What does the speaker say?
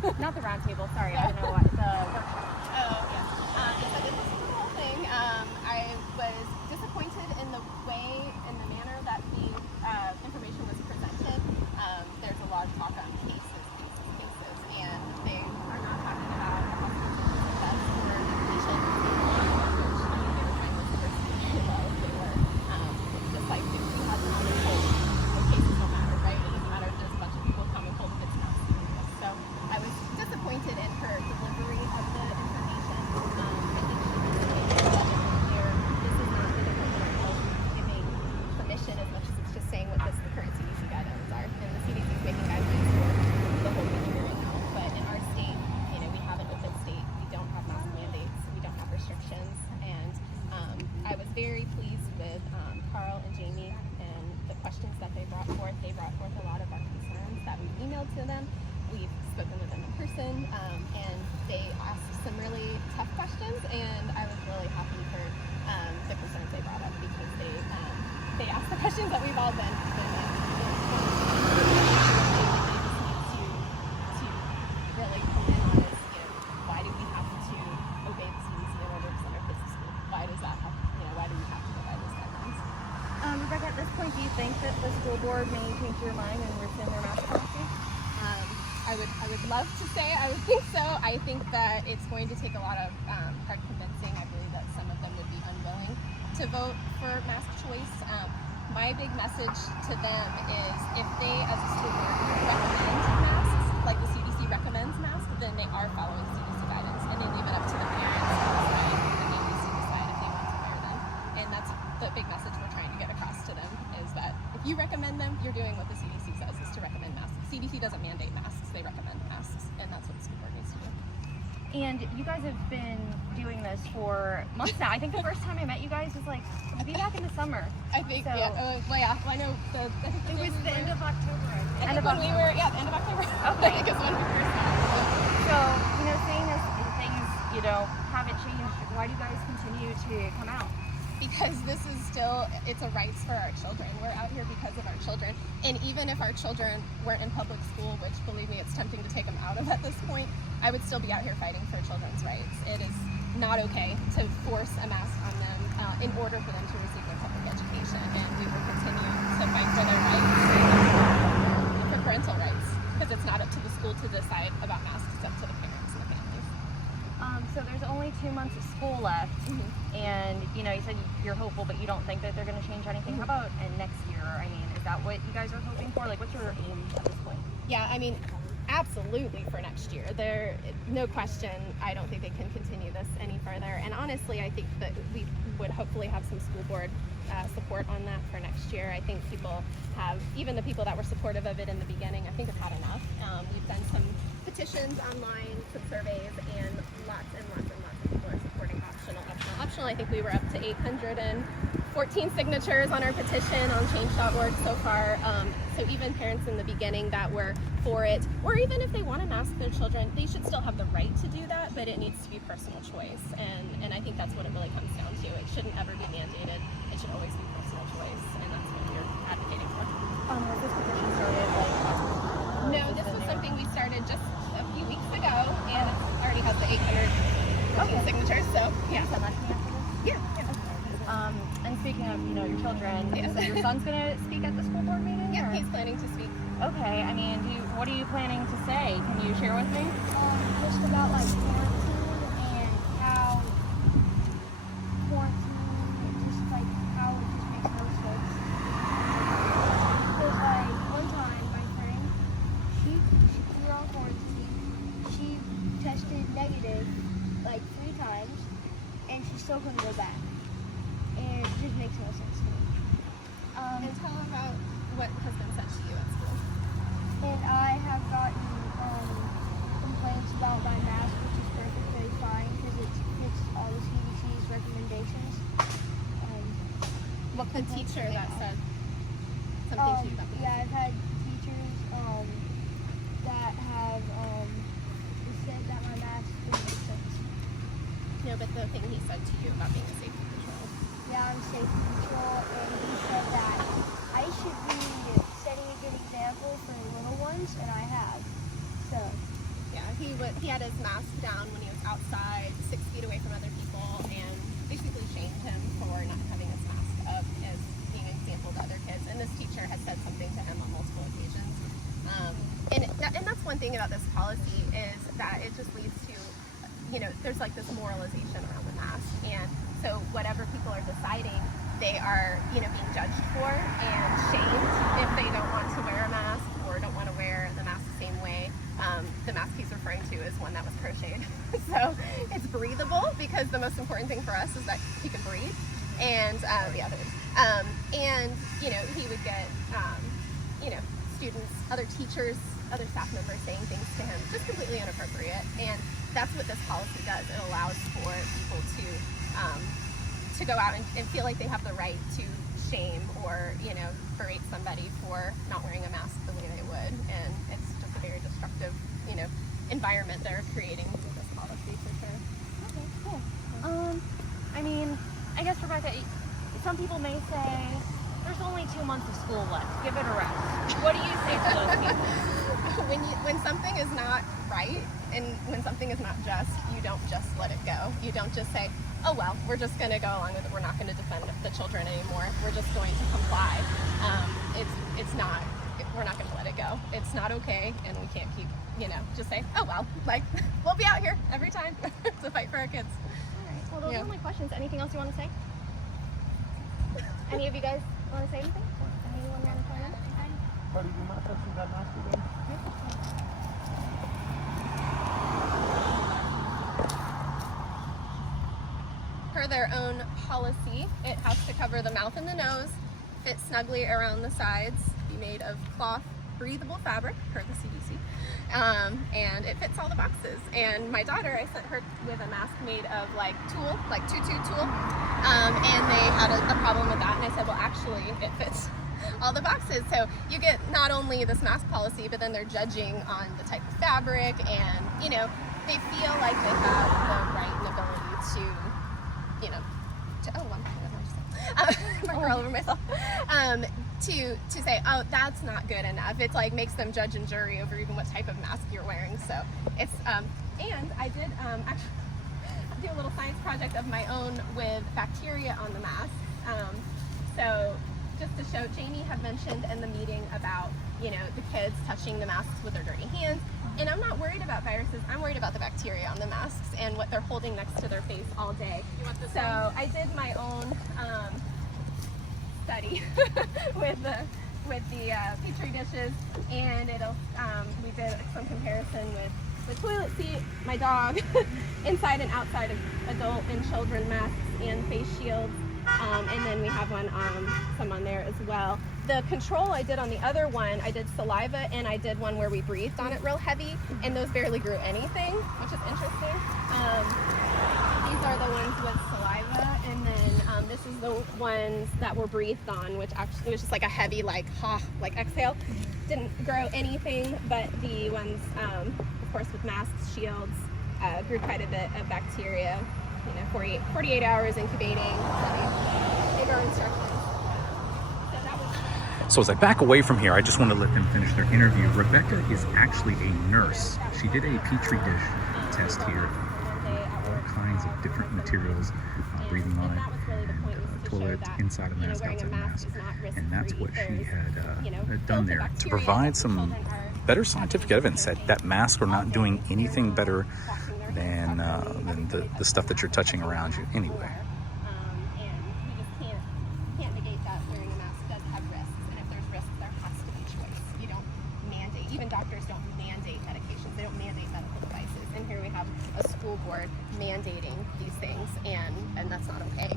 Not the round table, sorry, I don't know what, the workshop. Oh, yeah. So this was the whole thing. I was disappointed in the way, in the manner that the information was presented. There's a lot of talk on cases, and they are not talking about the hospital that's for patients. They were trying to diversify well if they were. It's just like if you have common cold, the cases don't matter, right? It doesn't matter if there's a bunch of people with common cold if it's not serious. So I was disappointed in her delivery of the information. I think she was clear. This is not the Department of Health giving permission as much as it's just saying what the current CDC guidelines are. And the CDC is making guidelines for the whole country right now. But in our state, we have an open state. We don't have mask mandates. We don't have restrictions. And I was very pleased with Carl and Jamie and the questions that they brought forth. They brought forth a lot of our concerns that we emailed to them. We've spoken with them in person, and they asked some really tough questions, and I was really happy for the concerns they brought up because they asked the questions that we've all been They just need to really come in on is, why do we have to obey the CDC in order to send our kids to school? Why does that happen? Why do we have to provide those guidelines? Rebecca, at this point, do you think that the school board may change their mind and rescind their mask policy? I would love to say I would think so. I think that it's going to take a lot of hard convincing. I believe that some of them would be unwilling to vote for mask choice. My big message to them is if they, as a school board, recommend masks, like the CDC recommends masks, then they are following CDC guidance, and they leave it up to the parents to decide, and the families to decide if they want to wear them. And that's the big message we're trying to get across to them, is that if you recommend them, you're doing what the CDC says, is to recommend masks. The CDC doesn't mandate masks, they recommend masks, and that's what the school board needs to do. And you guys have been doing this for months now. I think the first time I met you guys was like, maybe back in the summer. I think, so, yeah. I know I think it was the end of October. The end of October. The end of October. Okay. I think is when we first met. So, saying as things, haven't changed, why do you guys continue to come out? Because this is still, it's a rights for our children. We're out here because of our children. And even if our children weren't in public school, which believe me, it's tempting to take them out of at this point, I would still be out here fighting for children's rights. It is not okay to force a mask on them in order for them to receive their public education. And we will continue to fight for their rights and for parental rights, because it's not up to the school to decide about masks, it's up to the parents and the families. So there's only 2 months of school left, and you said you're hopeful, but you don't think that they're going to change anything. How about next year? I mean, is that what you guys are hoping for? Like, what's your aim at this point? Yeah, I mean, absolutely for next year. No question, I don't think they can continue this any further. And honestly, I think that we would hopefully have some school board support on that for next year. I think people have, even the people that were supportive of it in the beginning, I think have had enough. We've done some petitions online, some surveys, and lots and lots and lots of people are supporting optional. I think we were up to 814 signatures on our petition on change.org so far. So even parents in the beginning that were for it, or even if they want to mask their children, they should still have the right to do that, but it needs to be personal choice. And I think that's what it really comes down to. It shouldn't ever be mandated. It should always be personal choice, and that's what we're advocating for. Was this petition started No, this was something we started just a few weeks ago, and it already has the 814 signatures, so yeah. Yeah. And speaking of, your children, Yes. so your son's going to speak at the school board meeting? Yeah, or? he's planning to speak. Okay, I mean, what are you planning to say? Can you share with me? Just about quarantine and how quarantine just how it just makes no sense. Because one time my friend, we were on quarantine, she tested negative 3 times and she still couldn't go back. And it just makes no sense to me. And tell about what has been said to you at school. And I have gotten complaints about my mask, which is perfectly fine because it fits all the CDC's recommendations. What the teacher that said something to you about the Yeah, I've had teachers that have said that my mask didn't make sense. No, but the thing he said to you about being a safety control. Yeah, I'm safety control, and he said that I should be setting a good example for little ones, and I have. So Yeah, had his mask down when he was outside, 6 feet away from other people, and basically shamed him for not having his mask up as being an example to other kids. And this teacher has said something to him on multiple occasions. And that's one thing about this policy is that it just leads to, there's like this moralization around the mask. And so whatever people are deciding, they are, being judged for and shamed if they don't want to wear a mask or don't want to wear the mask the same way. The mask he's referring to is one that was crocheted. So it's breathable, because the most important thing for us is that he can breathe. And the others. And, he would get, students, other teachers, other staff members saying things to him just completely inappropriate. And that's what this policy does. It allows for people to go out and feel like they have the right to shame or, berate somebody for not wearing a mask the way they would. And it's just a very destructive, environment they're creating with this policy for sure. Okay, cool. I mean, I guess, Rebecca, some people may say, there's only 2 months of school left. Give it a rest. What do you say to those people? When something is not right and when something is not just, you don't just let it go. You don't just say, oh well, we're just going to go along with it. We're not going to defend the children anymore. We're just going to comply. It's not. We're not going to let it go. It's not okay, and we can't keep, just say, oh well, like we'll be out here every time to fight for our kids. All right. Well, those are my questions. Anything else you want to say? Any of you guys want to say anything? Anyone want to chime in? Buddy, do you mind touching that mask again? Per their own policy, it has to cover the mouth and the nose, fit snugly around the sides, be made of cloth, breathable fabric, per the CDC, and it fits all the boxes. And my daughter, I sent her with a mask made of like tulle, like tutu tulle, and they had a problem with that, and I said, well, actually, it fits all the boxes. So you get not only this mask policy, but then they're judging on the type of fabric, and they feel like they have the right and ability to all over myself. To say, oh, that's not good enough. It's like makes them judge and jury over even what type of mask you're wearing. So it's and I did actually do a little science project of my own with bacteria on the mask. So just to show, Jamie had mentioned in the meeting about the kids touching the masks with their dirty hands. And I'm not worried about viruses, I'm worried about the bacteria on the masks and what they're holding next to their face all day. So I did my own study with the Petri dishes, and we did some comparison with the toilet seat, my dog, inside and outside of adult and children masks and face shields, and then we have some on there as well. The control I did on the other one, I did saliva, and I did one where we breathed on it real heavy, and those barely grew anything, which is interesting. These are the ones with saliva, and then this is the ones that were breathed on, which actually was just like a heavy, like exhale. Didn't grow anything, but the ones, of course, with masks, shields, grew quite a bit of bacteria. 48 hours incubating. Big our instructions. So as I back away from here, I just want to let them finish their interview. Rebecca is actually a nurse. She did a Petri dish test here. All kinds of different materials, breathing on it, toilet, inside a mask, outside a mask. And that's what she had done there to provide some better scientific evidence that masks are not doing anything better than the stuff that you're touching around you anyway. Even doctors don't mandate medications. They don't mandate medical devices. And here we have a school board mandating these things, and that's not okay.